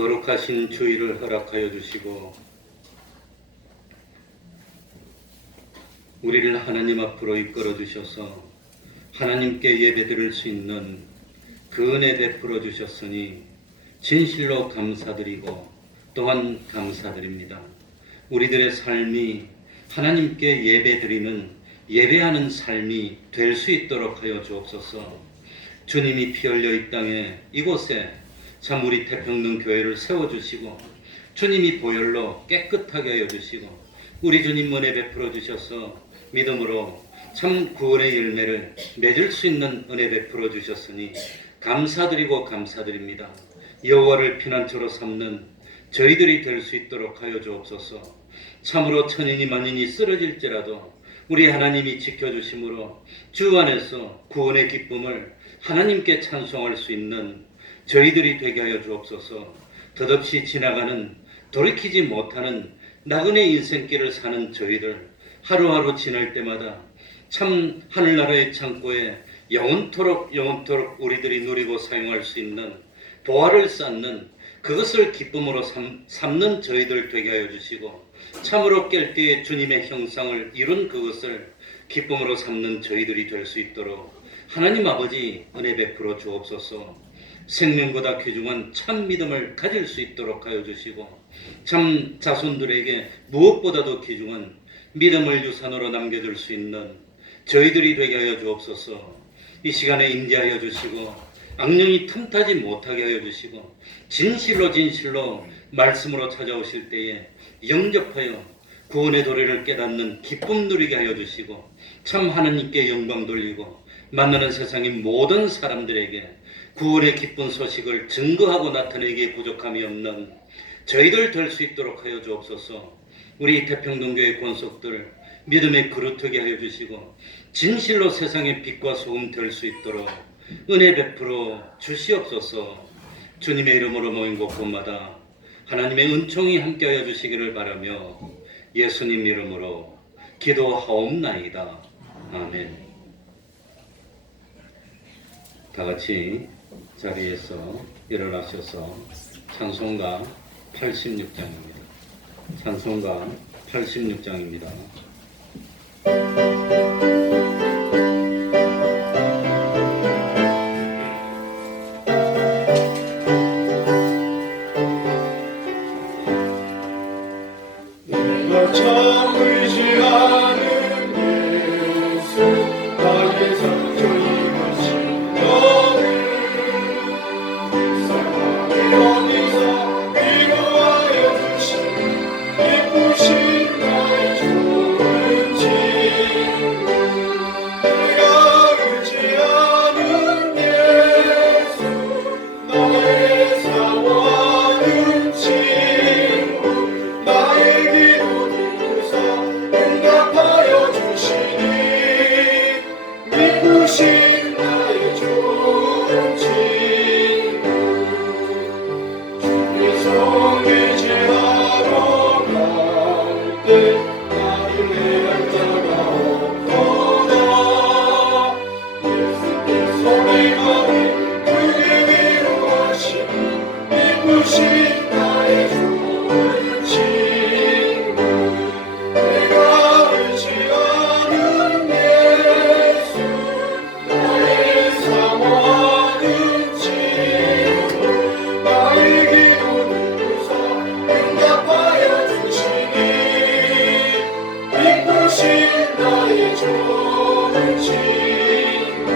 거룩하신 주일을 허락하여 주시고 우리를 하나님 앞으로 이끌어 주셔서 하나님께 예배드릴 수 있는 그 은혜 베풀어 주셨으니 진실로 감사드리고 또한 감사드립니다. 우리들의 삶이 하나님께 예배드리는 예배하는 삶이 될 수 있도록 하여 주옵소서. 주님이 피 흘려 이 땅에 이곳에 참 우리 태평동 교회를 세워주시고 주님이 보혈로 깨끗하게 하여 주시고 우리 주님 은혜 베풀어 주셔서 믿음으로 참 구원의 열매를 맺을 수 있는 은혜 베풀어 주셨으니 감사드리고 감사드립니다. 여호와를 피난처로 삼는 저희들이 될 수 있도록 하여 주옵소서. 참으로 천인이 만인이 쓰러질지라도 우리 하나님이 지켜주심으로 주 안에서 구원의 기쁨을 하나님께 찬송할 수 있는 저희들이 되게 하여 주옵소서. 덧없이 지나가는 돌이키지 못하는 나그네 인생길을 사는 저희들 하루하루 지날 때마다 참 하늘나라의 창고에 영원토록 우리들이 누리고 사용할 수 있는 보화를 쌓는 그것을 기쁨으로 삼는 저희들 되게 하여 주시고 참으로 깰 때에 주님의 형상을 이룬 그것을 기쁨으로 삼는 저희들이 될 수 있도록 하나님 아버지 은혜 베풀어 주옵소서. 생명보다 귀중한 참 믿음을 가질 수 있도록 하여 주시고 참 자손들에게 무엇보다도 귀중한 믿음을 유산으로 남겨줄 수 있는 저희들이 되게 하여 주옵소서. 이 시간에 임재하여 주시고 악령이 틈타지 못하게 하여 주시고 진실로 말씀으로 찾아오실 때에 영접하여 구원의 도리를 깨닫는 기쁨 누리게 하여 주시고 참 하나님께 영광 돌리고 만나는 세상의 모든 사람들에게 구원의 기쁜 소식을 증거하고 나타내기에 부족함이 없는 저희들 될 수 있도록 하여 주옵소서. 우리 태평동교회 권속들 믿음의 그루터기 하여 주시고 진실로 세상의 빛과 소금 될 수 있도록 은혜 베풀어 주시옵소서. 주님의 이름으로 모인 곳곳마다 하나님의 은총이 함께하여 주시기를 바라며 예수님 이름으로 기도하옵나이다. 아멘. 다같이 자리에서 일어나셔서 찬송가 86장입니다. 찬송가 86장입니다. 내가 참 의지하는 예수 나의 상처입으신 너를 사랑이 어디서 위로하여 주신 기쁘신 나의 좋은 친구 내가 의지하는 예수 나의 사랑하는 친구 나의 기도 들으사 응답하여 주시니 기쁘신 나의 좋은 친구 주의 성에 제하러 갈 때 나를 해할 자가 없도다 예수께서 내 마음을 크게 위로하시니 기쁘신 나의 좋은 친구 내가 의지하는 예수 나의 사모하는 친구 나의 기도 들으사 응답하여 주시니 기쁘신 나의 좋은 친구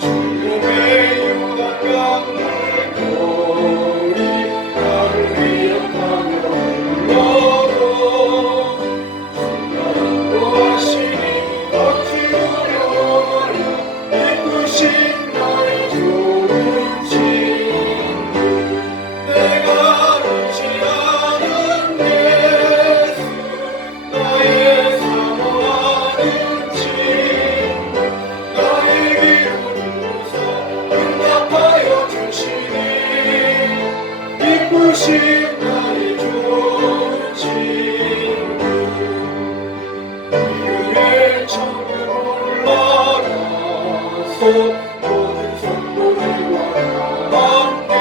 죽음의 유다 강물 거리 나를 위협하며 불러도 순간도 하시니 어찌 두려워하랴 기쁘신 나의 좋은 친구 내가 의지하는 예수 나의 사모하는 친구 나의 기도 들으사 응답하여 주시니 기쁘신 나의 좋은 친구 이름의 창에 올라가서 모든 성도들과 함께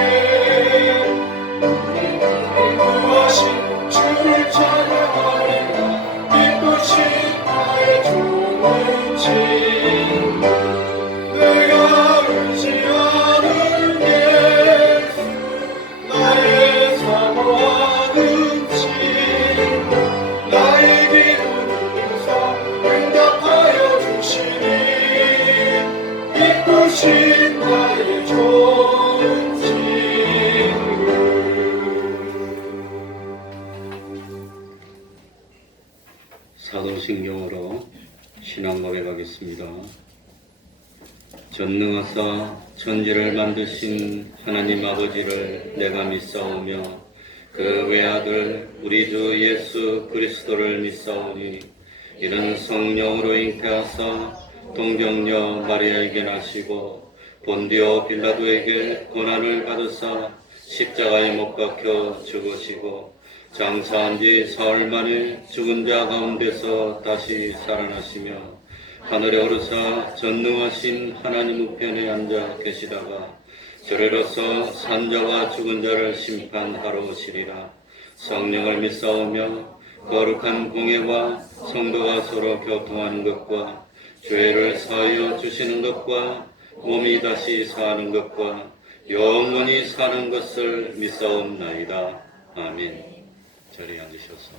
성신경으로 신앙 고백하겠습니다. 전능하사 천지를 만드신 하나님 아버지를 내가 믿사오며 그 외아들 우리 주 예수 그리스도를 믿사오니 이는 성령으로 잉태하사 동정녀 마리아에게 나시고 본디오 빌라도에게 고난을 받으사 십자가에 못 박혀 죽으시고 장사한 지 사흘 만에 죽은 자 가운데서 다시 살아나시며 하늘에 오르사 전능하신 하나님 우편에 앉아 계시다가 저리로서 산자와 죽은 자를 심판하러 오시리라. 성령을 믿사오며 거룩한 공예와 성도가 서로 교통하는 것과 죄를 사하여 주시는 것과 몸이 다시 사는 것과 영원히 사는 것을 믿사옵나이다. 아멘. 자리에 앉으셔서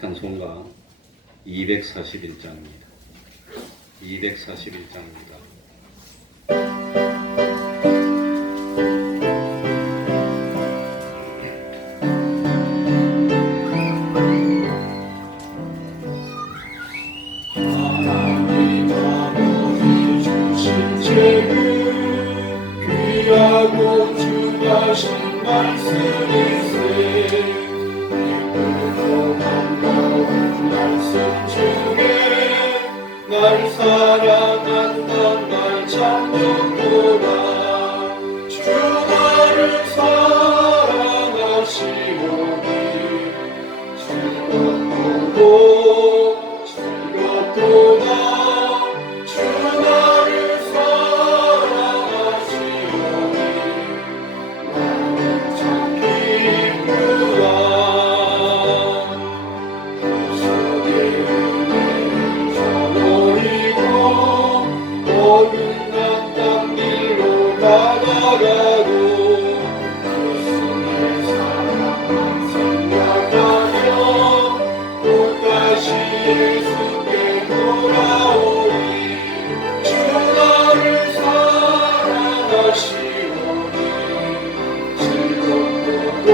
찬송가 241장입니다. 241장입니다. 하나님 아버지 주신 책은 귀하고 중하신 말씀이세 기쁘고 반가운 말씀 중에 날 사랑한단 말 참 좋도다. 주 나를 사랑하시오니 즐겁고 즐겁도다. 주 나를 사랑하시오니 나는 참 기쁘다. 그 속에 은혜를 저버리고 어긋난 길로 나아가도 예수의 사랑만 생각하며 또다시 예수께 돌아오리. 주 나를 사랑하시오니 즐겁고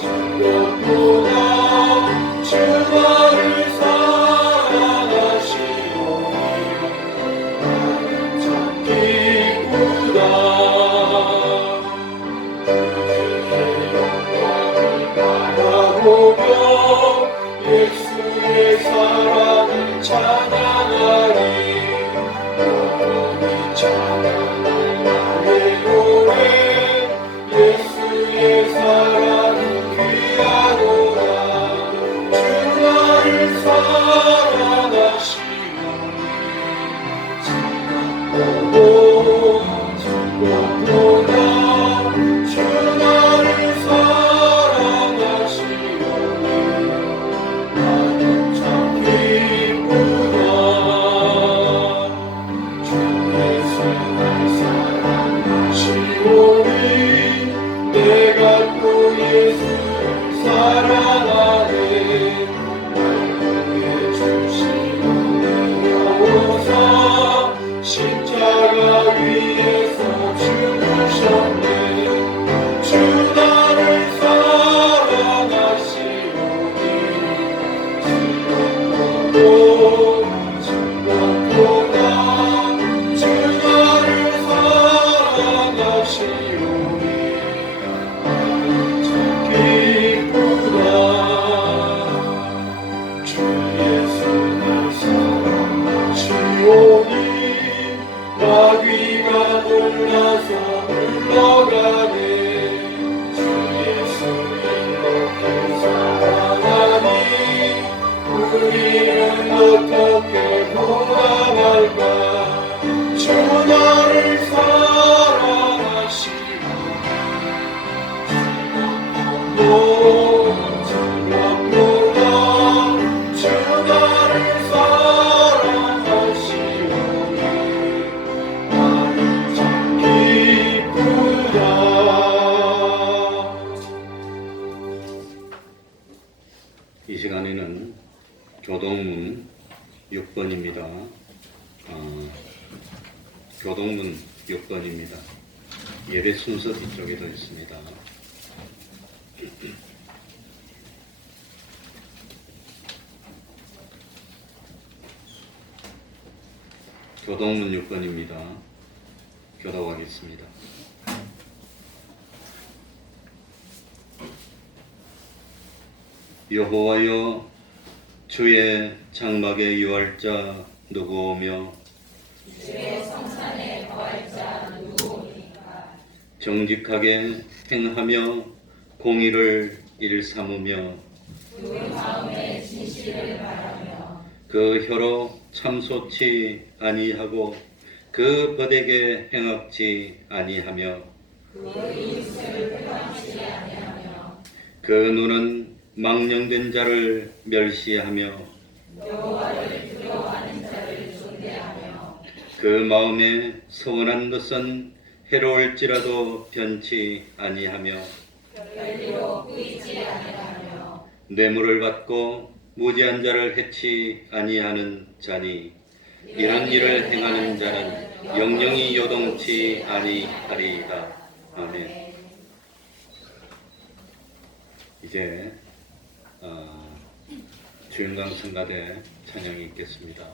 즐겁구나. 주 나를 사랑하시오니 나는 참 기쁘다. 그의 영광을 바라보며 예수의 사랑을 찬양하리. 영원히 찬양할 나의 노래. 예수의 사랑은 귀하도다. 주 나를 사랑하시오니 즐겁고 즐겁도다. 주 나를 사랑하시오니 나는 참 기쁘다. 주 예수 날 사랑하시오니 내가 또 예수를 사랑하네. 날 위해 주신 은혜여서 십자가 위에서 죽으셨네. 주 나를 사랑하시오니 즐겁고 즐겁도다. 주 나를 사랑하시오니 나는 참 기쁘다. 주 예수 날 사랑하시오니 마귀가 놀라서 물러가네. 주 예수 이렇게 사랑하니 우리는 어떻게 보답할까. 주 나를 사랑하시오니 즐겁고 즐겁도다. 주 나를 사랑하시오니 나는 참 기쁘다. 이 시간에는 교동문 6번입니다. 교동문 6번입니다. 예배 순서 뒤쪽에도 있습니다. 교동문 6번입니다. 교독하겠습니다. 여호와여, 주의 장막에 유할 자 누구오며 주의 성산에 거할 자 누구오니까. 정직하게 행하며 공의를 일삼으며 그 마음에 진실을 바라며 그 혀로 참소치 아니하고 그 벗에게 행악지 아니하며 그 이웃을 회방치 아니하며 그 눈은 망령된 자를 멸시하며 여호와를 두려워하는 자를 존대하며 그 마음에 서원한 것은 해로울지라도 변치 아니하며 별리로 꾸이지 아니하며 뇌물을 받고 무지한 자를 해치 아니하는 자니 이런 일을 행하는 자는 영영이 요동치 아니하리이다. 아멘. 이제 주영강 성가대 찬양이 있겠습니다.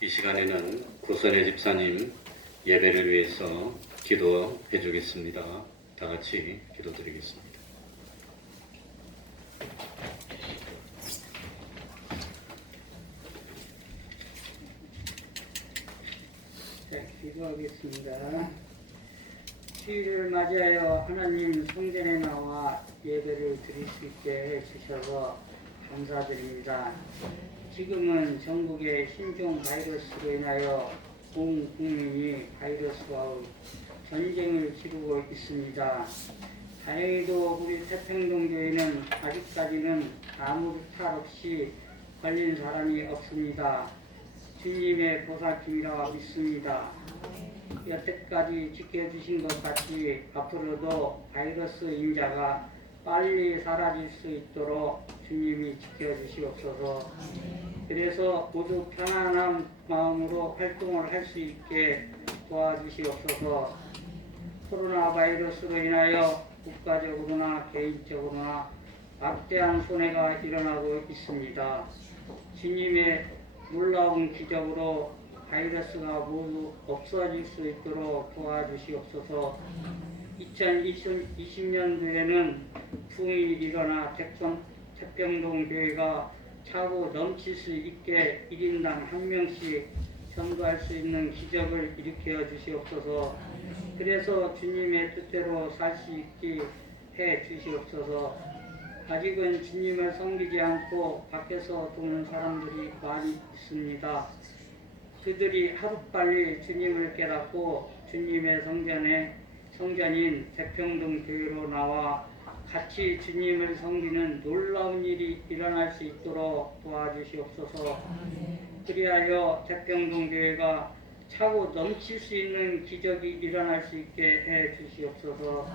이 시간에는 구선의 집사님 예배를 위해서 기도해 주겠습니다. 다 같이 기도드리겠습니다. 기도하겠습니다. 주일을 맞이하여 하나님 성전에 나와 예배를 드릴 수 있게 해주셔서 감사드립니다. 지금은 전국의 신종 바이러스로 인하여 온 국민이 바이러스와 전쟁을 치르고 있습니다. 다행히도 우리 태평동교회는 아직까지는 아무 탈 없이 걸린 사람이 없습니다. 주님의 보살핌이라 믿습니다. 여태까지 지켜주신 것 같이 앞으로도 바이러스 인자가 빨리 사라질 수 있도록 주님이 지켜주시옵소서. 그래서 모두 편안한 마음으로 활동을 할 수 있게 도와주시옵소서. 코로나 바이러스로 인하여 국가적으로나 개인적으로나 막대한 손해가 일어나고 있습니다. 주님의 놀라운 기적으로 바이러스가 모두 없어질 수 있도록 도와주시옵소서. 2020년도에는 붕이 일어나 태평동 교회가 차고 넘칠 수 있게 1인당 1명씩 전도할 수 있는 기적을 일으켜 주시옵소서. 그래서 주님의 뜻대로 살 수 있게 해 주시옵소서. 아직은 주님을 섬기지 않고 밖에서 도는 사람들이 많이 있습니다. 그들이 하루빨리 주님을 깨닫고 주님의 성전인 태평동 교회로 나와 같이 주님을 섬기는 놀라운 일이 일어날 수 있도록 도와주시옵소서. 그리하여 태평동 교회가 차고 넘칠 수 있는 기적이 일어날 수 있게 해 주시옵소서.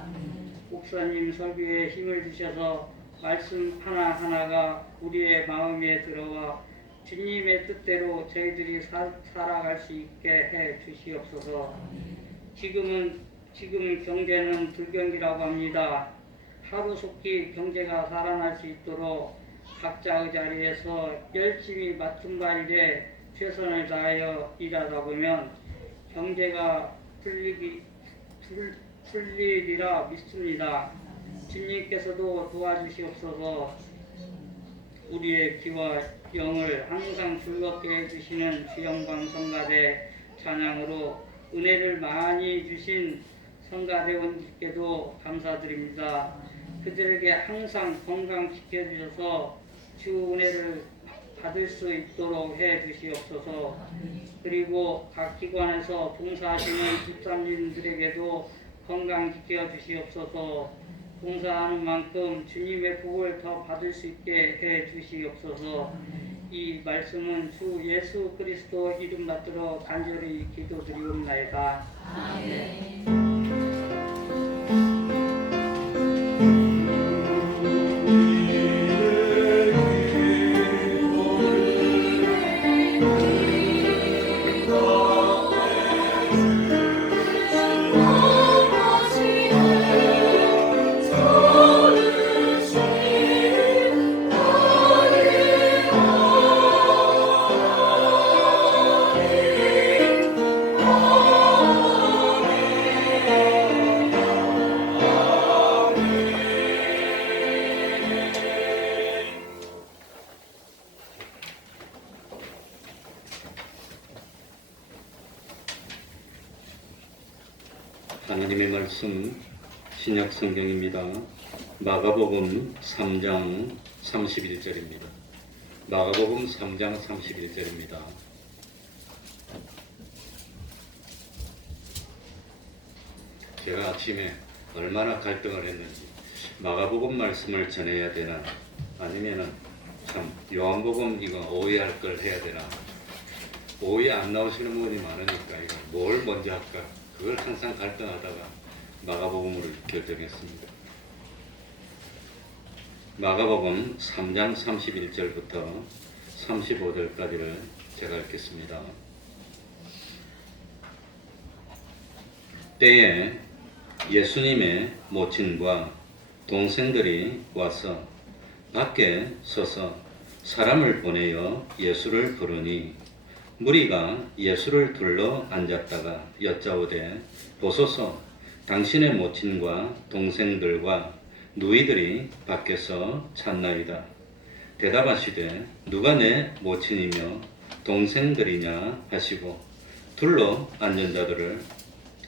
목사님 설교에 힘을 주셔서 말씀 하나하나가 우리의 마음에 들어와 주님의 뜻대로 저희들이 살아갈 수 있게 해 주시옵소서. 지금 경제는 불경기라고 합니다. 하루속히 경제가 살아날 수 있도록 각자의 자리에서 열심히 맡은 바 일에 최선을 다하여 일하다 보면 경제가 풀리리라 믿습니다. 주님께서도 도와주시옵소서. 우리의 귀와 영을 항상 즐겁게 해주시는 주영광 성가대 찬양으로 은혜를 많이 주신 성가대원들께도 감사드립니다. 그들에게 항상 건강 지켜주셔서 주 은혜를 받을 수 있도록 해 주시옵소서. 그리고 각 기관에서 봉사하시는 집사님들에게도 건강 지켜 주시옵소서. 봉사하는 만큼 주님의 복을 더 받을 수 있게 해 주시옵소서. 이 말씀은 주 예수 그리스도 이름 받들어 간절히 기도드리옵나이다. 아멘. 하나님의 말씀 신약 성경입니다. 마가복음 3장 31절입니다. 마가복음 3장 31절입니다. 제가 아침에 얼마나 갈등을 했는지 마가복음 말씀을 전해야 되나 아니면은 참 요한복음 이거 오해할 걸 해야 되나 오해 안 나오시는 분이 많으니까 이거 뭘 먼저 할까 그걸 항상 갈등하다가 마가복음으로 결정했습니다. 마가복음 3장 31절부터 35절까지를 제가 읽겠습니다. 때에 예수님의 모친과 동생들이 와서 밖에 서서 사람을 보내어 예수를 부르니 무리가 예수를 둘러 앉았다가 여짜오되 보소서 당신의 모친과 동생들과 누이들이 밖에서 찾나이다. 대답하시되 누가 내 모친이며 동생들이냐 하시고 둘러 앉은 자들을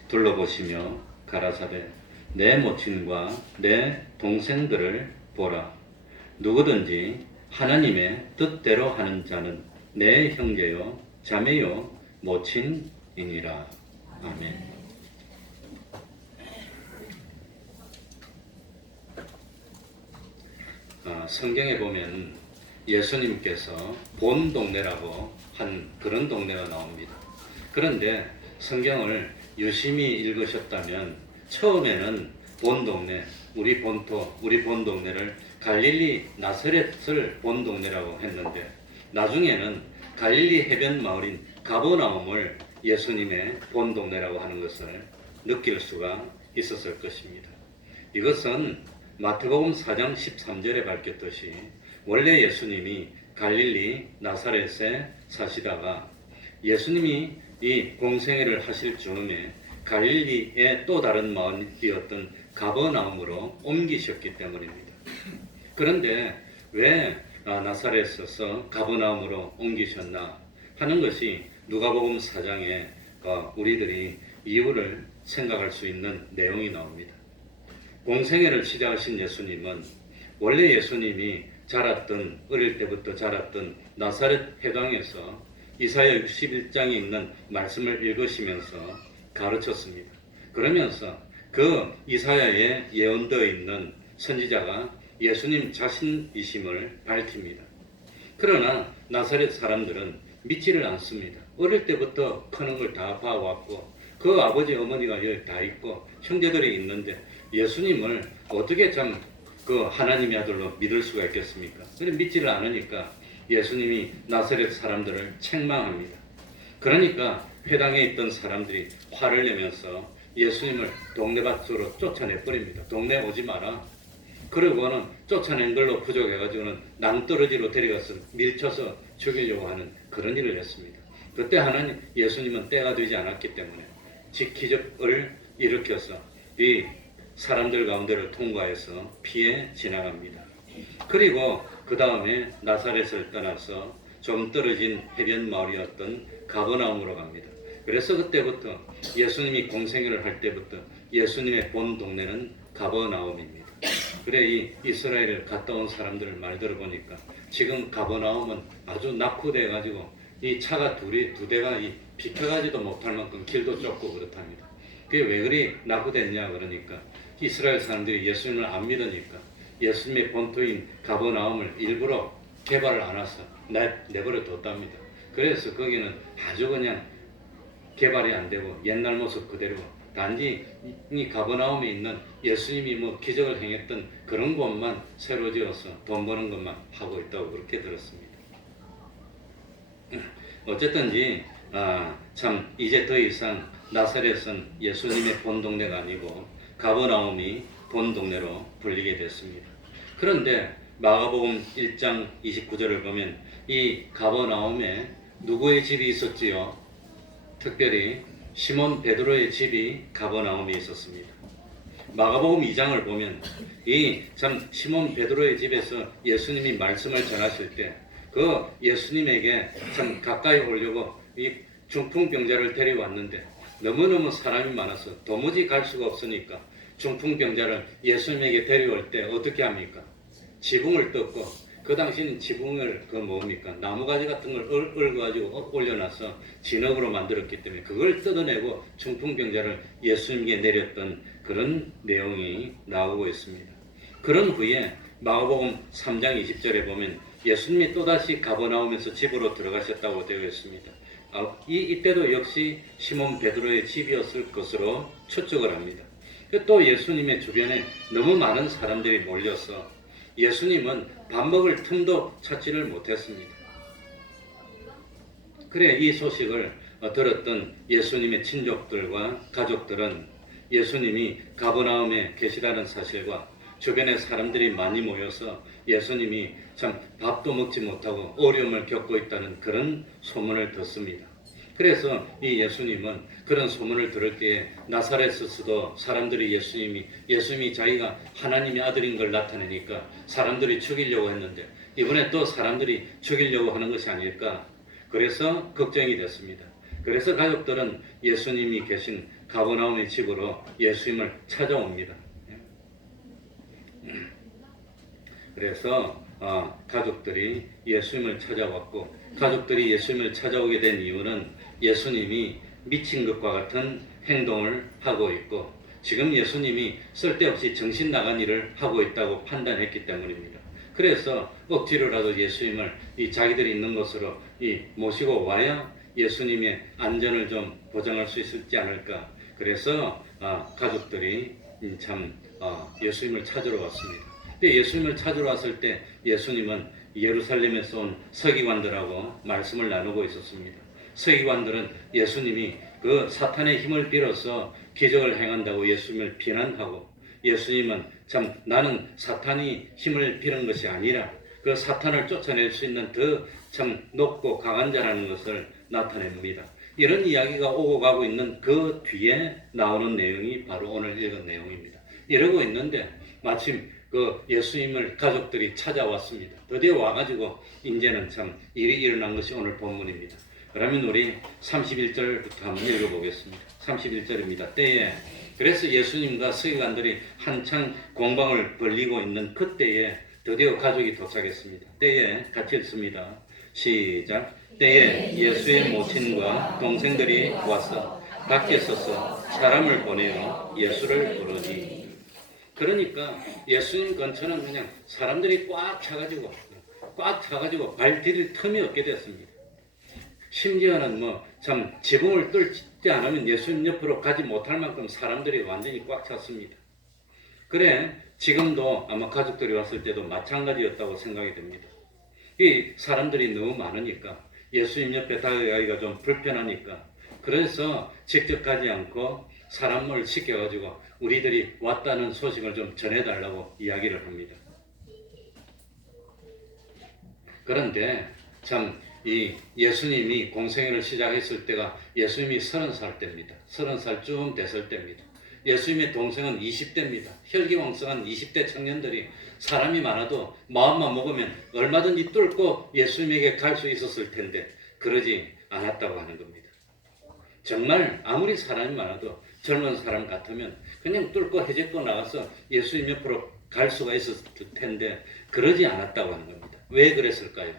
둘러보시며 가라사대 내 모친과 내 동생들을 보라. 누구든지 하나님의 뜻대로 하는 자는 내 형제요 자매요 모친이니라. 아멘. 성경에 보면 예수님께서 본 동네라고 한 그런 동네가 나옵니다. 그런데 성경을 유심히 읽으셨다면 처음에는 본 동네, 우리 본토, 우리 본 동네를 갈릴리 나사렛을 본 동네라고 했는데 나중에는 갈릴리 해변 마을인 가버나움을 예수님의 본 동네라고 하는 것을 느낄 수가 있었을 것입니다. 이것은 마태복음 4장 13절에 밝혔듯이 원래 예수님이 갈릴리 나사렛에 사시다가 예수님이 이 공생애를 하실 즈음에 갈릴리의 또 다른 마을이었던 가버나움으로 옮기셨기 때문입니다. 그런데 왜 나사렛에서 가버나움으로 옮기셨나 하는 것이 누가복음 4장에 우리들이 이유를 생각할 수 있는 내용이 나옵니다. 공생애를 시작하신 예수님은 원래 예수님이 어릴 때부터 자랐던 나사렛 해당에서 이사야 61장에 있는 말씀을 읽으시면서 가르쳤습니다. 그러면서 그 이사야에 예언되어 있는 선지자가 예수님 자신이심을 밝힙니다. 그러나 나사렛 사람들은 믿지를 않습니다. 어릴 때부터 크는 걸 다 봐왔고 그 아버지 어머니가 여기 다 있고 형제들이 있는데 예수님을 어떻게 참 그 하나님의 아들로 믿을 수가 있겠습니까? 그래 믿지를 않으니까 예수님이 나사렛 사람들을 책망합니다. 그러니까 회당에 있던 사람들이 화를 내면서 예수님을 동네밭으로 쫓아내버립니다. 동네 오지 마라. 그러고는 쫓아낸 걸로 부족해가지고는 낭떠러지로 데려가서 밀쳐서 죽이려고 하는 그런 일을 했습니다. 그때 예수님은 때가 되지 않았기 때문에 기적을 일으켜서 이 사람들 가운데를 통과해서 피해 지나갑니다. 그리고 그 다음에 나사렛을 떠나서 좀 떨어진 해변 마을이었던 가버나움으로 갑니다. 그래서 그때부터 예수님이 공생애를 할 때부터 예수님의 본 동네는 가버나움입니다. 그래 이 이스라엘을 갔다 온 사람들 말 들어보니까 지금 가버나움은 아주 낙후돼 가지고 이 차가 두 대가 비켜가지도 못할 만큼 길도 좁고 그렇답니다. 그게 왜 그리 낙후됐냐 그러니까 이스라엘 사람들이 예수님을 안 믿으니까 예수님의 본토인 가버나움을 일부러 개발을 안 해서 내버려 뒀답니다. 그래서 거기는 아주 그냥 개발이 안 되고 옛날 모습 그대로 단지 이 가버나움에 있는 예수님이 뭐 기적을 행했던 그런 곳만 새로 지어서 돈 버는 것만 하고 있다고 그렇게 들었습니다. 어쨌든지 참 이제 더 이상 나사렛은 예수님의 본 동네가 아니고 가버나움이 본 동네로 불리게 됐습니다. 그런데 마가복음 1장 29절을 보면 이 가버나움에 누구의 집이 있었지요? 특별히 시몬 베드로의 집이 가버나움에 있었습니다. 마가복음 2장을 보면 이 참 시몬 베드로의 집에서 예수님이 말씀을 전하실 때 그 예수님에게 참 가까이 오려고 이 중풍병자를 데려왔는데 너무너무 사람이 많아서 도무지 갈 수가 없으니까 중풍병자를 예수님에게 데려올 때 어떻게 합니까? 지붕을 뜯고 그 당시는 지붕을 뭡니까? 나무가지 같은 걸 얽어가지고 올려놔서 진흙으로 만들었기 때문에 그걸 뜯어내고 중풍병자를 예수님께 내렸던 그런 내용이 나오고 있습니다. 그런 후에 마가복음 3장 20절에 보면 예수님이 또다시 가버나움에서 집으로 들어가셨다고 되어 있습니다. 이때도 역시 시몬 베드로의 집이었을 것으로 추측을 합니다. 또 예수님의 주변에 너무 많은 사람들이 몰려서 예수님은 밥 먹을 틈도 찾지를 못했습니다. 그래 이 소식을 들었던 예수님의 친족들과 가족들은 예수님이 가버나움에 계시다는 사실과 주변에 사람들이 많이 모여서 예수님이 참 밥도 먹지 못하고 어려움을 겪고 있다는 그런 소문을 듣습니다. 그래서 이 예수님은 그런 소문을 들을 때에 나사렛에서도 사람들이 예수님이 자기가 하나님의 아들인 걸 나타내니까 사람들이 죽이려고 했는데 이번에 또 사람들이 죽이려고 하는 것이 아닐까 그래서 걱정이 됐습니다. 그래서 가족들은 예수님이 계신 가버나움의 집으로 예수님을 찾아옵니다. 그래서 가족들이 예수님을 찾아왔고, 가족들이 예수님을 찾아오게 된 이유는 예수님이 미친 것과 같은 행동을 하고 있고, 지금 예수님이 쓸데없이 정신 나간 일을 하고 있다고 판단했기 때문입니다. 그래서 억지로라도 예수님을 이 자기들이 있는 곳으로 모시고 와야 예수님의 안전을 좀 보장할 수 있지 않을까. 그래서 가족들이 예수님을 찾으러 왔습니다. 근데 예수님을 찾으러 왔을 때 예수님은 예루살렘에서 온 서기관들하고 말씀을 나누고 있었습니다. 서기관들은 예수님이 그 사탄의 힘을 빌어서 기적을 행한다고 예수님을 비난하고, 예수님은 나는 사탄이 힘을 빌은 것이 아니라 그 사탄을 쫓아낼 수 있는 더 높고 강한 자라는 것을 나타냅니다. 이런 이야기가 오고 가고 있는 그 뒤에 나오는 내용이 바로 오늘 읽은 내용입니다. 이러고 있는데 마침 그 예수님을 가족들이 찾아왔습니다. 드디어 와가지고 이제는 일이 일어난 것이 오늘 본문입니다. 그러면 우리 31절부터 한번 읽어보겠습니다. 31절입니다. 그래서 예수님과 서기관들이 한창 공방을 벌이고 있는 그때에 드디어 가족이 도착했습니다. 같이 읽습니다. 시작. 때에 예수의 모친과 동생들이 와서 밖에 서서 사람을 보내어 예수를 부르니. 그러니까 예수님 근처는 그냥 사람들이 꽉 차가지고 발 디딜 틈이 없게 됐습니다. 심지어는 지붕을 뚫지 않으면 예수님 옆으로 가지 못할 만큼 사람들이 완전히 꽉 찼습니다. 그래, 지금도 아마 가족들이 왔을 때도 마찬가지였다고 생각이 됩니다. 이 사람들이 너무 많으니까 예수님 옆에 다가가기가 좀 불편하니까, 그래서 직접 가지 않고 사람을 시켜가지고 우리들이 왔다는 소식을 좀 전해달라고 이야기를 합니다. 그런데 이 예수님이 공생애를 시작했을 때가 예수님이 30살 때입니다. 30살쯤 됐을 때입니다. 예수님의 동생은 20대입니다. 혈기왕성한 20대 청년들이 사람이 많아도 마음만 먹으면 얼마든지 뚫고 예수님에게 갈 수 있었을 텐데 그러지 않았다고 하는 겁니다. 정말 아무리 사람이 많아도 젊은 사람 같으면 그냥 뚫고 해집고 나가서 예수님 옆으로 갈 수가 있었을 텐데 그러지 않았다고 하는 겁니다. 왜 그랬을까요?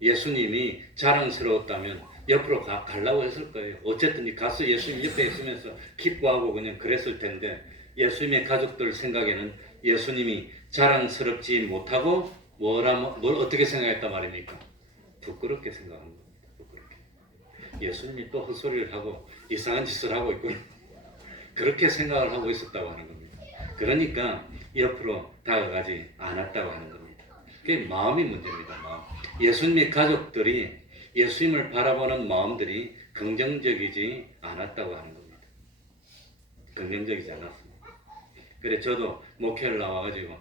예수님이 자랑스러웠다면 옆으로 가려고 했을 거예요. 어쨌든 가서 예수님 옆에 있으면서 기뻐하고 그냥 그랬을 텐데, 예수님의 가족들 생각에는 예수님이 자랑스럽지 못하고 뭘 어떻게 생각했단 말입니까? 부끄럽게 생각한 겁니다. 부끄럽게. 예수님이 또 헛소리를 하고 이상한 짓을 하고 있고 그렇게 생각을 하고 있었다고 하는 겁니다. 그러니까 옆으로 다가가지 않았다고 하는 겁니다. 그게 마음이 문제입니다. 마음. 예수님의 가족들이 예수님을 바라보는 마음들이 긍정적이지 않았다고 하는 겁니다. 긍정적이지 않았습니다. 그래, 저도 목회를 나와가지고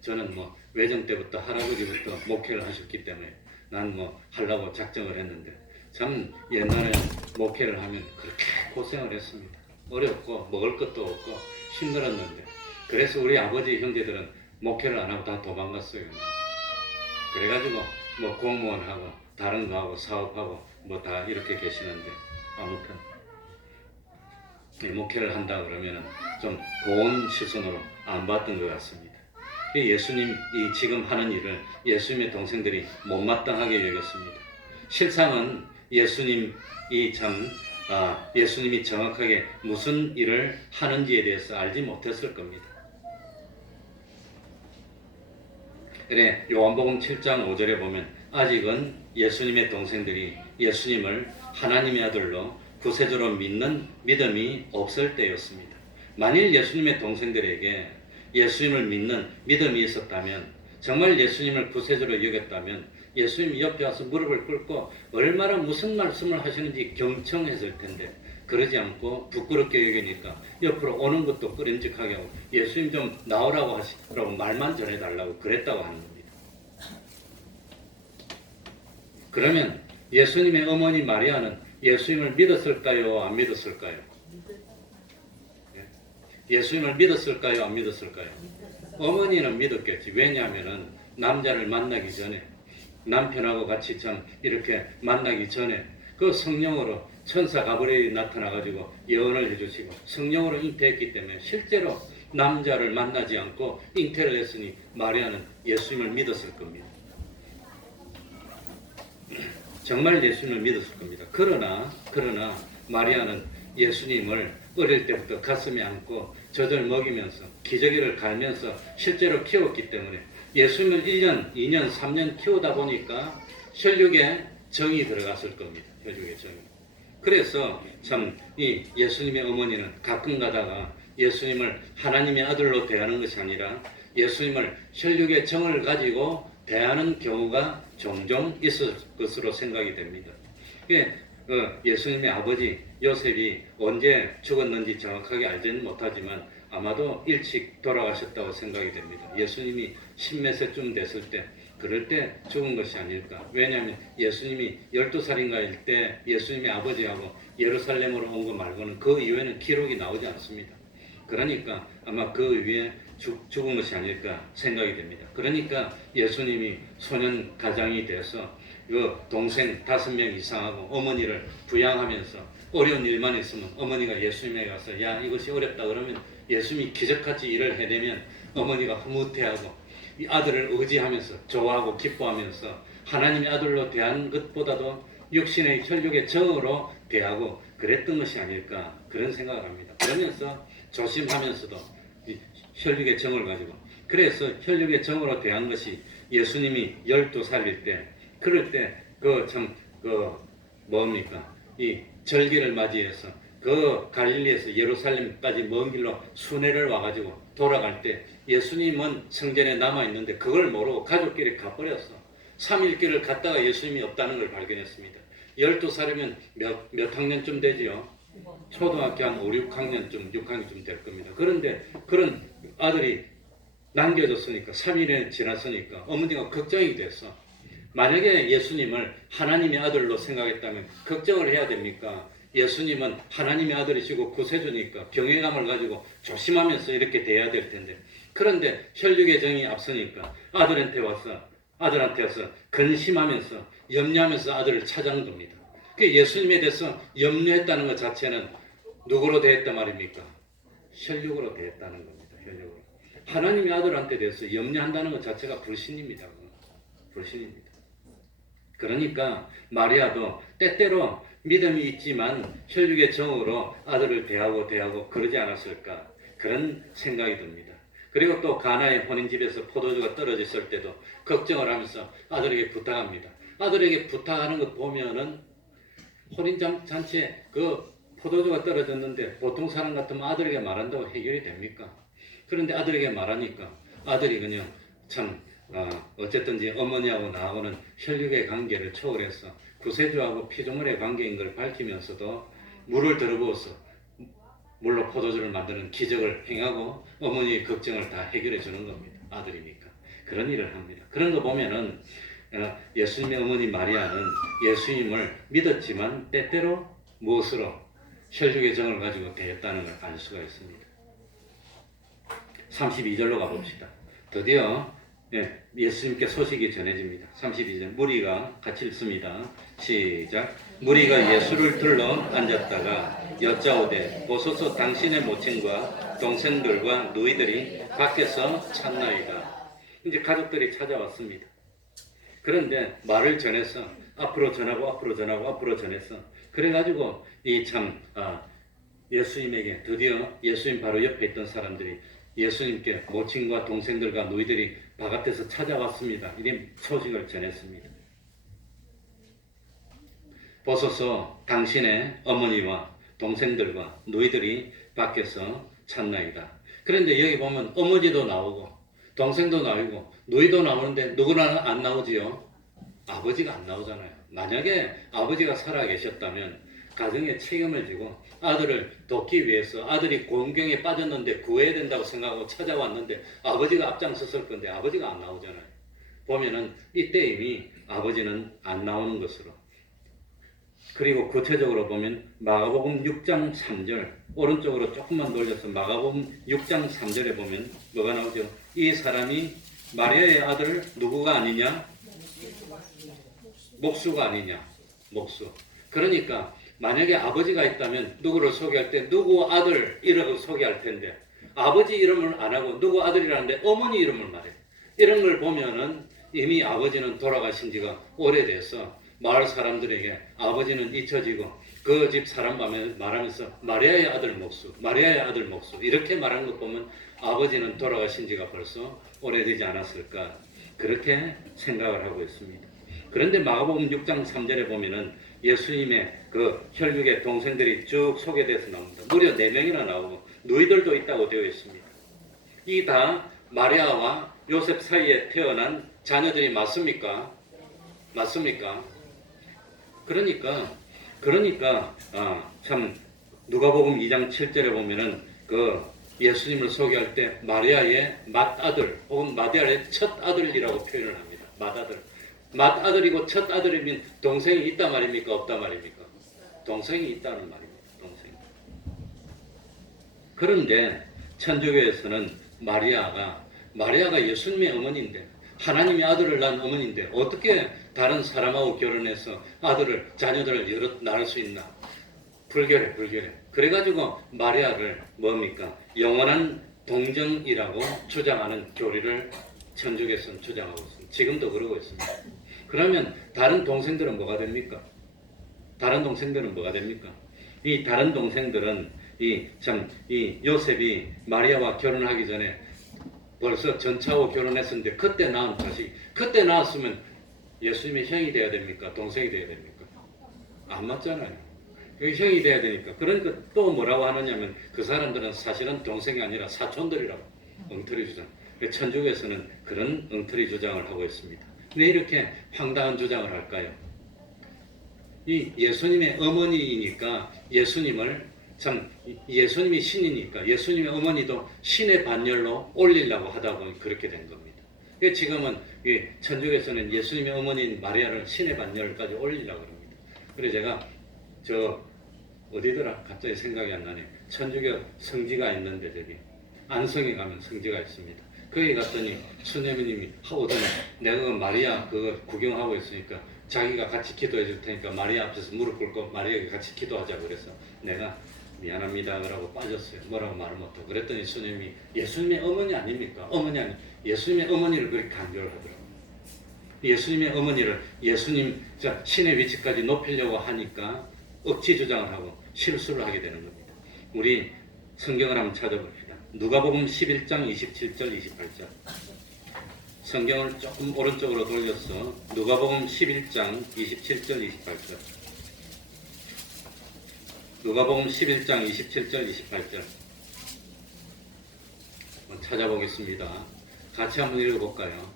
저는 외정 때부터 할아버지부터 목회를 하셨기 때문에 난 하려고 작정을 했는데, 참 옛날에 목회를 하면 그렇게 고생을 했습니다. 어렵고 먹을 것도 없고 힘들었는데, 그래서 우리 아버지 형제들은 목회를 안 하고 다 도망갔어요. 그래가지고 공무원하고 다른 거 하고 사업하고 다 이렇게 계시는데, 아무튼 목회를 한다 그러면은 좀 고운 시선으로 안 봤던 것 같습니다. 예수님이 지금 하는 일을 예수님의 동생들이 못마땅하게 여겼습니다. 실상은 예수님이 정확하게 무슨 일을 하는지에 대해서 알지 못했을 겁니다. 그래, 요한복음 7장 5절에 보면 아직은 예수님의 동생들이 예수님을 하나님의 아들로 구세주로 믿는 믿음이 없을 때였습니다. 만일 예수님의 동생들에게 예수님을 믿는 믿음이 있었다면, 정말 예수님을 구세주로 여겼다면 예수님 옆에 와서 무릎을 꿇고 얼마나 무슨 말씀을 하시는지 경청했을 텐데, 그러지 않고 부끄럽게 여기니까 옆으로 오는 것도 꺼림직하게 하고 예수님 좀 나오라고 하시라고 말만 전해달라고 그랬다고 하는 겁니다. 그러면 예수님의 어머니 마리아는 예수님을 믿었을까요? 안 믿었을까요? 예수님을 믿었을까요? 안 믿었을까요? 어머니는 믿었겠지. 왜냐하면 남자를 만나기 전에 남편하고 같이 참 이렇게 만나기 전에 그 성령으로 천사 가브리엘이 나타나가지고 예언을 해주시고 성령으로 잉태했기 때문에 실제로 남자를 만나지 않고 잉태를 했으니 마리아는 예수님을 믿었을 겁니다. 정말 예수님을 믿었을 겁니다. 그러나 마리아는 예수님을 어릴 때부터 가슴에 안고 젖을 먹이면서 기저귀를 갈면서 실제로 키웠기 때문에 예수님을 1년, 2년, 3년 키우다 보니까 혈육에 정이 들어갔을 겁니다. 혈육에 정이. 그래서 참 이 예수님의 어머니는 가끔 가다가 예수님을 하나님의 아들로 대하는 것이 아니라 예수님을 혈육의 정을 가지고 대하는 경우가 종종 있을 것으로 생각이 됩니다. 예수님의 아버지 요셉이 언제 죽었는지 정확하게 알지는 못하지만 아마도 일찍 돌아가셨다고 생각이 됩니다. 예수님이 10몇 세쯤 됐을 때 그럴 때 죽은 것이 아닐까. 왜냐하면 예수님이 12살인가일 때 예수님의 아버지하고 예루살렘으로 온 거 말고는 그 이후에는 기록이 나오지 않습니다. 그러니까 아마 그 위에 죽은 것이 아닐까 생각이 됩니다. 그러니까 예수님이 소년 가장이 돼서 그 동생 5명 이상하고 어머니를 부양하면서 어려운 일만 있으면 어머니가 예수님에게 가서 야 이것이 어렵다 그러면 예수님이 기적같이 일을 해내면 어머니가 흐뭇해하고 이 아들을 의지하면서 좋아하고 기뻐하면서 하나님의 아들로 대한 것보다도 육신의 혈육의 정으로 대하고 그랬던 것이 아닐까 그런 생각을 합니다. 그러면서 조심하면서도 이 혈육의 정을 가지고 그래서 혈육의 정으로 대한 것이 예수님이 12살일 때 그럴 때 뭡니까 이 절기를 맞이해서 그 갈릴리에서 예루살렘까지 먼 길로 순회를 와가지고 돌아갈 때 예수님은 성전에 남아있는데 그걸 모르고 가족끼리 가버렸어. 3일 길을 갔다가 예수님이 없다는 걸 발견했습니다. 12살이면 몇 학년쯤 되지요? 초등학교 한 5, 6학년쯤, 6학년쯤 될 겁니다. 그런데 그런 아들이 남겨졌으니까 3일이 지났으니까 어머니가 걱정이 됐어. 만약에 예수님을 하나님의 아들로 생각했다면 걱정을 해야 됩니까? 예수님은 하나님의 아들이시고 구세주니까 경외감을 가지고 조심하면서 이렇게 대해야 될 텐데 그런데 혈육의 정이 앞서니까 아들한테 와서 근심하면서 염려하면서 아들을 찾아온 겁니다. 예수님에 대해서 염려했다는 것 자체는 누구로 대했단 말입니까? 혈육으로 대했다는 겁니다. 혈육으로. 하나님의 아들한테 대해서 염려한다는 것 자체가 불신입니다. 불신입니다. 그러니까 마리아도 때때로 믿음이 있지만 혈육의 정으로 아들을 대하고 그러지 않았을까 그런 생각이 듭니다. 그리고 또 가나의 혼인집에서 포도주가 떨어졌을 때도 걱정을 하면서 아들에게 부탁합니다. 아들에게 부탁하는 것 보면은 혼인잔치에 그 포도주가 떨어졌는데 보통 사람 같으면 아들에게 말한다고 해결이 됩니까? 그런데 아들에게 말하니까 아들이 그냥 참 어쨌든지 어머니하고 나하고는 혈육의 관계를 초월해서 구세주하고 피조물의 관계인 걸 밝히면서도 물을 들어부어서 물로 포도주를 만드는 기적을 행하고 어머니의 걱정을 다 해결해 주는 겁니다. 아들이니까. 그런 일을 합니다. 그런 거 보면은 예수님의 어머니 마리아는 예수님을 믿었지만 때때로 무엇으로 혈육의 정을 가지고 대했다는 걸 알 수가 있습니다. 32절로 가봅시다. 드디어 예수님께 소식이 전해집니다. 32절 무리가 같이 읽습니다. 시작. 무리가 예수를 들러 앉았다가 여짜오되 보소서 당신의 모친과 동생들과 누이들이 밖에서 찾나이다. 이제 가족들이 찾아왔습니다. 그런데 말을 전해서 앞으로 전해서 그래가지고 예수님에게 드디어 예수님 바로 옆에 있던 사람들이 예수님께 모친과 동생들과 누이들이 바깥에서 찾아왔습니다. 이런 소식을 전했습니다. 보소서 당신의 어머니와 동생들과 누이들이 밖에서 찾나이다. 그런데 여기 보면 어머니도 나오고 동생도 나오고 누이도 나오는데 누구나 안 나오지요? 아버지가 안 나오잖아요. 만약에 아버지가 살아계셨다면 가정에 책임을 지고 아들을 돕기 위해서 아들이 곤경에 빠졌는데 구해야 된다고 생각하고 찾아왔는데 아버지가 앞장섰을 건데 아버지가 안 나오잖아요. 보면은 이때 이미 아버지는 안 나오는 것으로. 그리고 구체적으로 보면 마가복음 6장 3절 오른쪽으로 조금만 돌려서 마가복음 6장 3절에 보면 뭐가 나오죠? 이 사람이 마리아의 아들 누구가 아니냐? 목수가 아니냐, 목수. 그러니까 만약에 아버지가 있다면 누구를 소개할 때 누구 아들 이라고 소개할 텐데 아버지 이름을 안 하고 누구 아들이라는데 어머니 이름을 말해. 이런 걸 보면은 이미 아버지는 돌아가신 지가 오래돼서 마을 사람들에게 아버지는 잊혀지고 그 집 사람 말하면서 마리아의 아들 목수, 마리아의 아들 목수 이렇게 말하는 것 보면 아버지는 돌아가신 지가 벌써 오래되지 않았을까 그렇게 생각을 하고 있습니다. 그런데 마가복음 6장 3절에 보면은 예수님의 그 혈육의 동생들이 쭉 소개돼서 나옵니다. 무려 4명이나 나오고 누이들도 있다고 되어 있습니다. 이 다 마리아와 요셉 사이에 태어난 자녀들이 맞습니까? 맞습니까? 그러니까 참 누가복음 2장 7절에 보면은 그 예수님을 소개할 때 마리아의 맏아들 혹은 마리아의 첫 아들이라고 표현을 합니다. 맏아들. 맏아들이고 첫 아들이면 동생이 있단 말입니까? 없단 말입니까? 동생이 있다는 말입니다. 동생. 그런데 천주교에서는 마리아가 예수님의 어머니인데 하나님의 아들을 낳은 어머니인데 어떻게 다른 사람하고 결혼해서 자녀들을 낳을 수 있나? 불결해. 그래가지고 마리아를 뭡니까? 영원한 동정이라고 주장하는 교리를 천주교에서는 주장하고 있습니다. 지금도 그러고 있습니다. 그러면 다른 동생들은 뭐가 됩니까? 이 다른 동생들은 이 요셉이 마리아와 결혼하기 전에 벌써 전차하고 결혼했었는데 그때 낳은 자식, 그때 낳았으면 예수님의 형이 돼야 됩니까? 동생이 돼야 됩니까? 안 맞잖아요. 형이 돼야 되니까. 그러니까 또 뭐라고 하느냐면 그 사람들은 사실은 동생이 아니라 사촌들이라고 엉터리 주장. 천주교에서는 그런 엉터리 주장을 하고 있습니다. 왜 이렇게 황당한 주장을 할까요? 이 예수님의 어머니이니까 예수님이 신이니까 예수님의 어머니도 신의 반열로 올리려고 하다 보니 그렇게 된 겁니다. 지금은 천주교에서는 예수님의 어머니인 마리아를 신의 반열까지 올리려고 합니다. 그래서 제가 어디더라? 갑자기 생각이 안 나네. 천주교 성지가 있는데 저기 안성에 가면 성지가 있습니다. 거기 갔더니 수녀님이 하고더니 내가 그 마리아 그거 구경하고 있으니까 자기가 같이 기도해 줄 테니까 마리아 앞에서 무릎 꿇고 마리아에게 같이 기도하자고 그래서 내가 미안합니다 그러고 빠졌어요. 뭐라고 말을 못하고 그랬더니 수녀님이 예수님의 어머니 아닙니까? 어머니 아니 예수님의 어머니를 그렇게 강조를 하더라고요. 예수님의 어머니를 예수님 신의 위치까지 높이려고 하니까 억지 주장을 하고 실수를 하게 되는 겁니다. 우리 성경을 한번 찾아봅시다. 누가복음 11장 27절 28절 성경을 조금 오른쪽으로 돌려서 누가복음 11장 27절 28절 누가복음 11장 27절 28절 찾아보겠습니다. 같이 한번 읽어볼까요?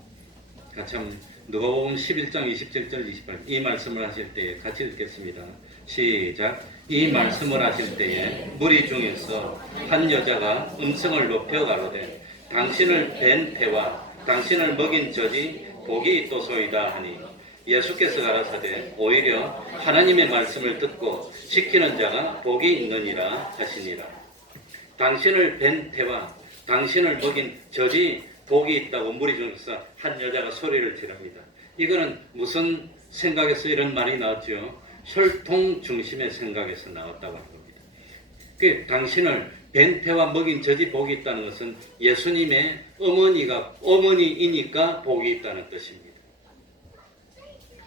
누가복음 11장 27절 28절 이 말씀을 하실 때에 같이 읽겠습니다. 시작. 이 말씀을 하실 때에 무리 중에서 한 여자가 음성을 높여 가로되 당신을 뵌 태와 당신을 먹인 젖이 복이 있도소이다 하니 예수께서 가라사대 오히려 하나님의 말씀을 듣고 지키는 자가 복이 있느니라 하시니라. 당신을 뵌 태와 당신을 먹인 젖이 복이 있다고 무리 중에서 한 여자가 소리를 지릅니다. 이거는 무슨 생각에서 이런 말이 나왔죠? 혈통 중심의 생각에서 나왔다고 하는 겁니다. 당신을 뵌 태와 먹인 젖이 복이 있다는 것은 예수님의 어머니이니까 복이 있다는 뜻입니다.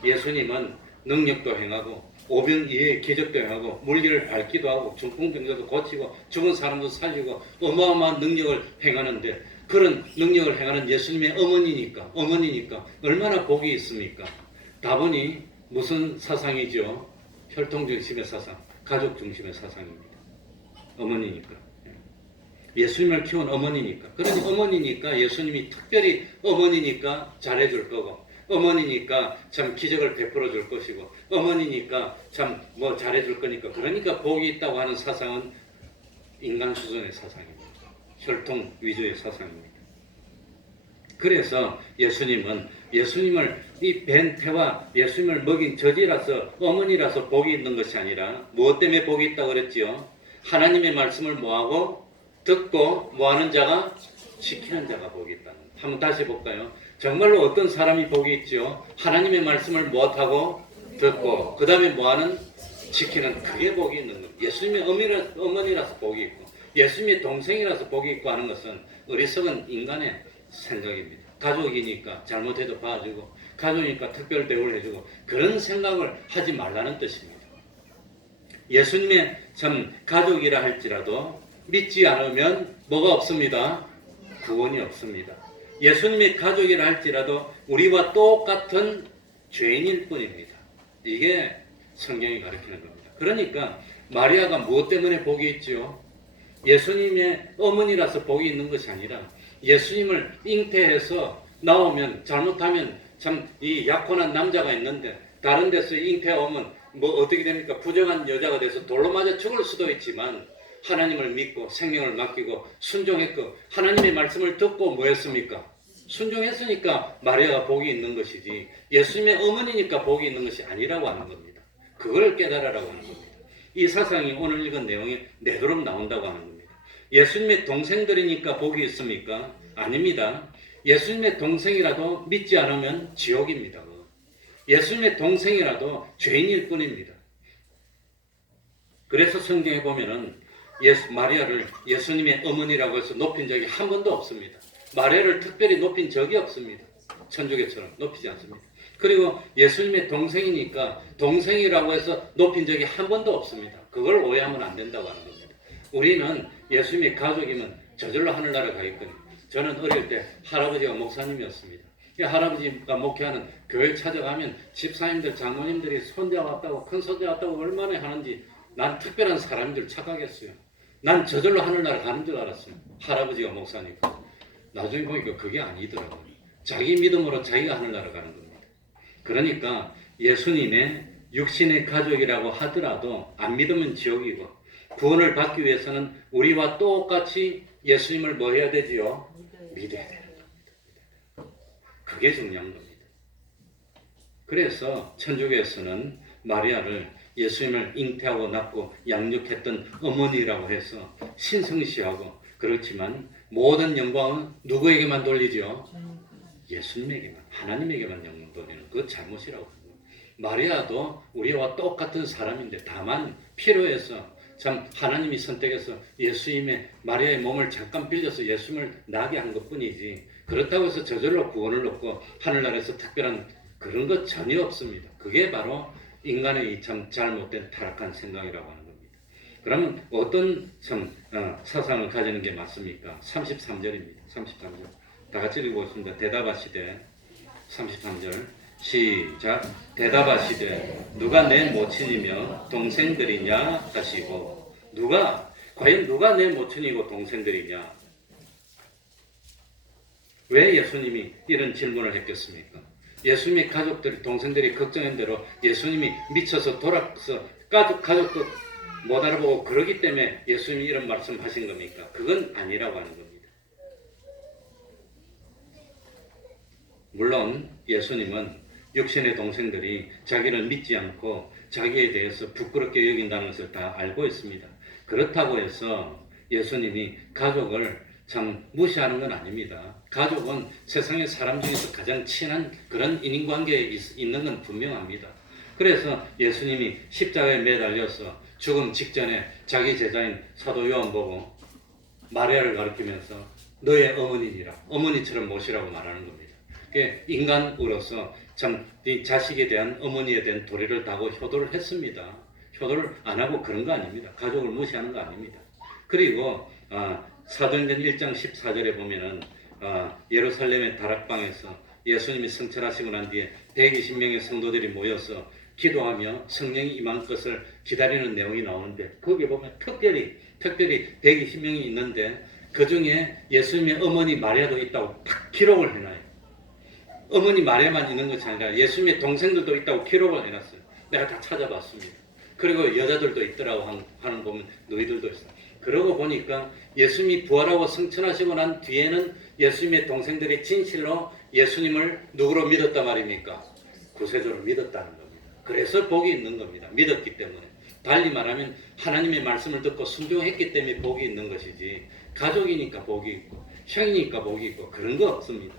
예수님은 능력도 행하고 오병이의 기적도 행하고 물리를 밟기도 하고 중풍병자도 고치고 죽은 사람도 살리고 어마어마한 능력을 행하는데 그런 능력을 행하는 예수님의 어머니니까 얼마나 복이 있습니까? 다분히 무슨 사상이죠? 혈통 중심의 사상, 가족 중심의 사상입니다. 어머니니까. 예수님을 키운 어머니니까. 그러니 어머니니까 예수님이 특별히 어머니니까 잘해줄 거고 어머니니까 참 기적을 베풀어 줄 것이고 어머니니까 참 뭐 잘해줄 거니까 그러니까 복이 있다고 하는 사상은 인간 수준의 사상입니다. 혈통 위주의 사상입니다. 그래서 예수님을 이 뵌 태와 예수님을 먹인 젖이라서 어머니라서 복이 있는 것이 아니라 무엇 때문에 복이 있다고 그랬지요? 하나님의 말씀을 뭐하고 듣고 뭐하는 자가 지키는 자가 복이 있다는 거예요. 한번 다시 볼까요? 정말로 어떤 사람이 복이 있죠? 하나님의 말씀을 무엇하고 듣고 그 다음에 뭐하는? 지키는. 그게 복이 있는 겁니다. 예수님의 어머니라서 복이 있고 예수님의 동생이라서 복이 있고 하는 것은 어리석은 인간의 생각입니다. 가족이니까 잘못해도 봐주고 가족이니까 특별 대우를 해주고 그런 생각을 하지 말라는 뜻입니다. 예수님의 참 가족이라 할지라도 믿지 않으면 뭐가 없습니다? 구원이 없습니다. 예수님의 가족이라 할지라도 우리와 똑같은 죄인일 뿐입니다. 이게 성경이 가르치는 겁니다. 그러니까 마리아가 무엇 때문에 복이 있지요? 예수님의 어머니라서 복이 있는 것이 아니라 예수님을 잉태해서 나오면 잘못하면 참 이 약혼한 남자가 있는데 다른 데서 잉태하면 뭐 어떻게 됩니까? 부정한 여자가 돼서 돌로 맞아 죽을 수도 있지만 하나님을 믿고 생명을 맡기고 순종했고 하나님의 말씀을 듣고 뭐 했습니까? 순종했으니까 마리아가 복이 있는 것이지 예수님의 어머니니까 복이 있는 것이 아니라고 하는 겁니다. 그걸 깨달으라고 하는 겁니다. 이 사상이 오늘 읽은 내용에 내도록 나온다고 하는 겁니다. 예수님의 동생들이니까 복이 있습니까? 아닙니다. 예수님의 동생이라도 믿지 않으면 지옥입니다. 예수님의 동생이라도 죄인일 뿐입니다. 그래서 성경에 보면은 마리아를 예수님의 어머니라고 해서 높인 적이 한 번도 없습니다. 마리아를 특별히 높인 적이 없습니다. 천주교처럼 높이지 않습니다. 그리고 예수님의 동생이니까 동생이라고 해서 높인 적이 한 번도 없습니다. 그걸 오해하면 안 된다고 하는 겁니다. 우리는 예수님의 가족이면 저절로 하늘나라 가겠거든요. 저는 어릴 때 할아버지가 목사님이었습니다. 할아버지가 목회하는 교회 찾아가면 집사님들, 장로님들이 손자 왔다고 큰 손자 왔다고 얼마나 하는지 난 특별한 사람인 줄 착각했어요. 난 저절로 하늘나라 가는 줄 알았어요. 할아버지가 목사니까. 나중에 보니까 그게 아니더라고요. 자기 믿음으로 자기가 하늘나라 가는 겁니다. 그러니까 예수님의 육신의 가족이라고 하더라도 안 믿으면 지옥이고 구원을 받기 위해서는 우리와 똑같이 예수님을 뭐 해야 되지요? 믿어야 되는 겁니다. 그게 중요한 겁니다. 그래서 천주교에서는 마리아를 예수님을 잉태하고 낳고 양육했던 어머니라고 해서 신성시하고 그렇지만 모든 영광은 누구에게만 돌리죠? 예수님에게만, 하나님에게만 영광 돌리는 그 잘못이라고 합니다. 마리아도 우리와 똑같은 사람인데 다만 필요해서 참 하나님이 선택해서 예수님의 마리아의 몸을 잠깐 빌려서 예수님을 나게 한 것뿐이지 그렇다고 해서 저절로 구원을 얻고 하늘나라에서 특별한 그런 것 전혀 없습니다. 그게 바로 인간의 이 참 잘못된 타락한 생각이라고 하는 겁니다. 그러면 어떤 참 사상을 가지는 게 맞습니까? 33절입니다. 33절 다 같이 읽어보겠습니다. 대답하시되 33절 시작. 대답하시되 누가 내 모친이며 동생들이냐 하시고 과연 누가 내 모친이고 동생들이냐? 왜 예수님이 이런 질문을 했겠습니까? 예수님의 가족들이 동생들이 걱정한 대로 예수님이 미쳐서 돌아서 가족도 못 알아보고 그러기 때문에 예수님이 이런 말씀 하신 겁니까? 그건 아니라고 하는 겁니다. 물론 예수님은 육신의 동생들이 자기를 믿지 않고 자기에 대해서 부끄럽게 여긴다는 것을 다 알고 있습니다. 그렇다고 해서 예수님이 가족을 참 무시하는 건 아닙니다. 가족은 세상의 사람 중에서 가장 친한 그런 인인관계에 있는 건 분명합니다. 그래서 예수님이 십자가에 매달려서 죽음 직전에 자기 제자인 사도 요한 보고 마리아를 가리키면서 너의 어머니니라, 어머니처럼 모시라고 말하는 겁니다. 인간으로서 참 이 자식에 대한 어머니에 대한 도리를 다하고 효도를 했습니다. 효도를 안 하고 그런 거 아닙니다. 가족을 무시하는 거 아닙니다. 그리고 사도행전 1장 14절에 보면은 예루살렘의 다락방에서 예수님이 성천하시고 난 뒤에 120명의 성도들이 모여서 기도하며 성령이 임한 것을 기다리는 내용이 나오는데 거기에 보면 특별히 120명이 있는데 그 중에 예수님의 어머니 마리아도 있다고 딱 기록을 해놔요. 어머니 마리아만 있는 것이 아니라 예수님의 동생들도 있다고 기록을 해놨어요. 내가 다 찾아봤습니다. 그리고 여자들도 있더라고 하는 보면 너희들도 있어요. 그러고 보니까 예수님이 부활하고 승천하시고 난 뒤에는 예수님의 동생들이 진실로 예수님을 누구로 믿었단 말입니까? 구세주로 믿었다는 겁니다. 그래서 복이 있는 겁니다. 믿었기 때문에. 달리 말하면 하나님의 말씀을 듣고 순종했기 때문에 복이 있는 것이지 가족이니까 복이 있고 형이니까 복이 있고 그런 거 없습니다.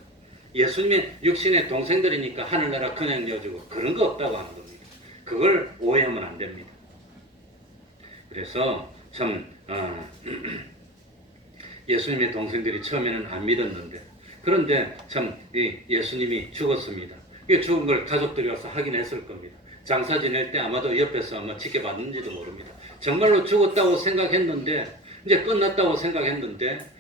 예수님의 육신의 동생들이니까 하늘나라 그냥 여주고 그런 거 없다고 하는 겁니다. 그걸 오해하면 안 됩니다. 그래서 참 예수님의 동생들이 처음에는 안 믿었는데, 그런데 참 예수님이 죽었습니다. 이 죽은 걸 가족들이 와서 확인했을 겁니다. 장사 지낼 때 아마도 옆에서 아마 지켜봤는지도 모릅니다. 정말로 죽었다고 생각했는데, 이제 끝났다고 생각했는데